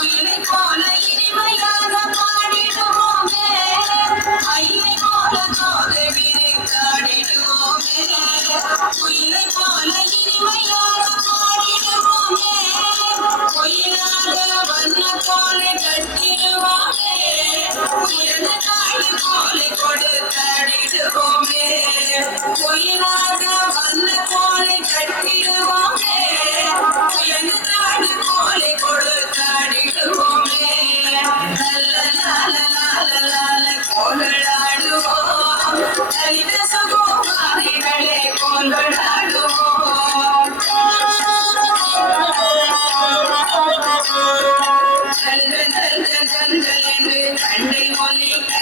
குயிலை போல இனிமையாக பாடிடுவோமே மயிலை போல தோகை விரித்தாடிடுவோமே குயிலை போல இனிமையாக பாடிடுவோமே பொய்யாக வண்ண கோலை கட்டிடுவோமே உயர்ந்த தாழ் கோலை கொடுத்தாடிடுவோமே பொய்யாக வண்ண கோலை கட்டிடுவோமே உயர்ந்த தாழ் கோலை கொடுத்தாடிடுவோமே நல்ல லால லால லால கோலாடுவோம் லலித சுகுமாரிகளே கோலாடுவோம் ஜல்ஜல் என்று கண்ணை ஒலிக்க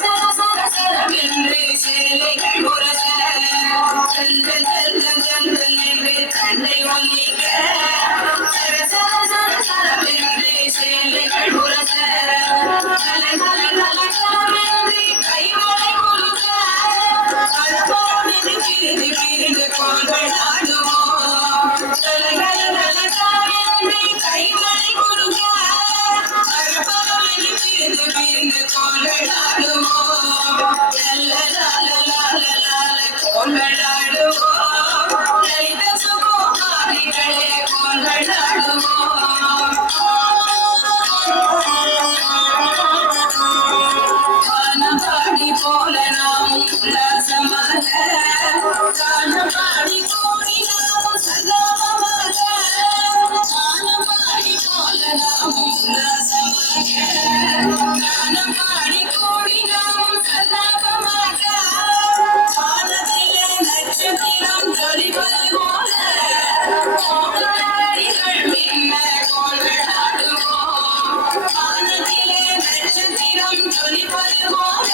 சர சர சரவென்று சேலைகள் முரச ஜல்ஜல் என்று கண்ணை ஒலிக்க சர சர சர சரவென்று சேலைகள் முரச கல கல கல கலவென்று கைமலை குலுக்க அழகோடு பிரிந்து பிரிந்து கோள்களாடுவோம் கல கல கல கலவென்று கைமலை குலுக்க அழகோடு பிரிந்து பிரிந்து கோள்களாடுவோம் லல லால லால லால கோள்களாடுவோம் லலித சுகுமாரிகளே கோள்களாடுவோம் கானபாடி போல நாம் உல்லாசமாக கானபாடி கோடி நாம் சல்லாபமாக கானபாடி போல நாம் உல்லாசமாக கானபாடி கோடி நாம் சல்லாபமாக வானத்திலே நட்சத்திரம் ஜொலிப்பது போல கோளடிகள் மின்ன கோள்களாடுவோம் வானத்திலே நட்சத்திரம் ஜொலிப்பது போல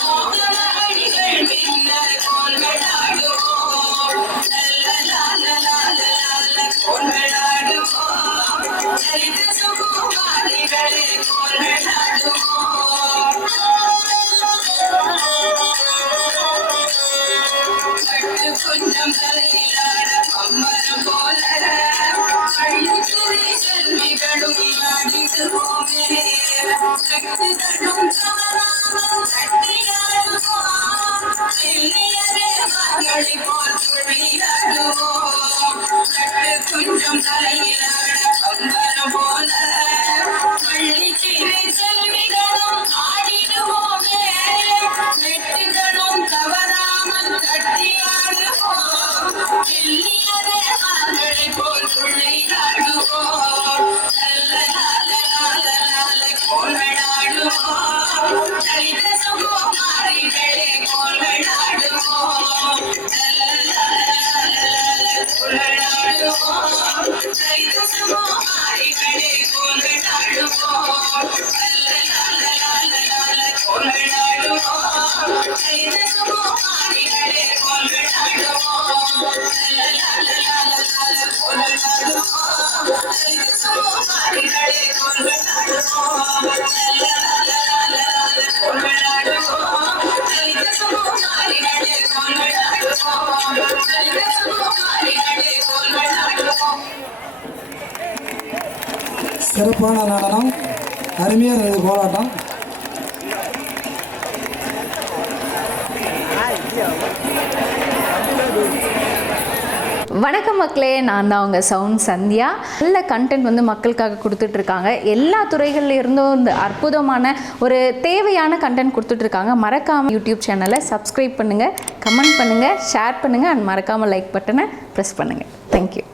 கோளடிகள் மின்ன கோள்களாடுவோம் லல லால லால லால கோள்களாடுவோம் லலித சுகுமாரிகளே கோள்களாடுவோம் கட்டு கொஞ்சம் தலையிலாட பம்பரம் போல பள்ளிக்குறி செல்விகளும் ஆடிடுவோமே கட்டு தடும் கவராமல் கட்டியாடுவோம் இல்லையரே மகளை போல் துணியாடுவோம் கட்டு கொஞ்சம் தலையிலாட பம்பரம் போல பள்ளிக்குறி செல்விகளும் ஆடிடுவோமே வெட்டுகளும் தவறாமல் கட்டியாடுவோம் இல்லையரே மகளை போல் துணியாடுவோம் நல்ல லால லால லால கோள்களாடுவோம் லலித சுகுமாரிகளே கோள்களாடுவோம் நல்ல லால லால லால கோள்களாடுவோம் லலித சுகுமாரிகளே கோள்களாடுவோம் நல்ல லால லால லால கோள்களாடுவோம் லலித சுகுமாரிகளே கோள்களாடுவோம் நல்ல லால லால லால கோள்களாடுவோம் லலித சுகுமாரிகளே கோள்களாடுவோம் நல்ல லால லால லால கோள்களாடுவோம் லலித சுகுமாரிகளே கோள்களாடுவோம் லலித சுகுமாரிகளே கோள்களாடுவோம். சிறப்பான நடனம், அருமையாக இருந்தது போராட்டம். வணக்கம் மக்களே, நான் தான் உங்கள் சவுண்ட் சந்தியா. நல்ல கண்டென்ட் வந்து மக்களுக்காக கொடுத்துட்ருக்காங்க. எல்லா துறைகளில் இருந்தும் இந்த அற்புதமான ஒரு தேவையான கண்டென்ட் கொடுத்துட்ருக்காங்க. மறக்காமல் யூடியூப் சேனலை சப்ஸ்கிரைப் பண்ணுங்கள், கமெண்ட் பண்ணுங்கள், ஷேர் பண்ணுங்கள் அண்ட் மறக்காமல் லைக் பட்டனை ப்ரெஸ் பண்ணுங்கள். தேங்க்யூ.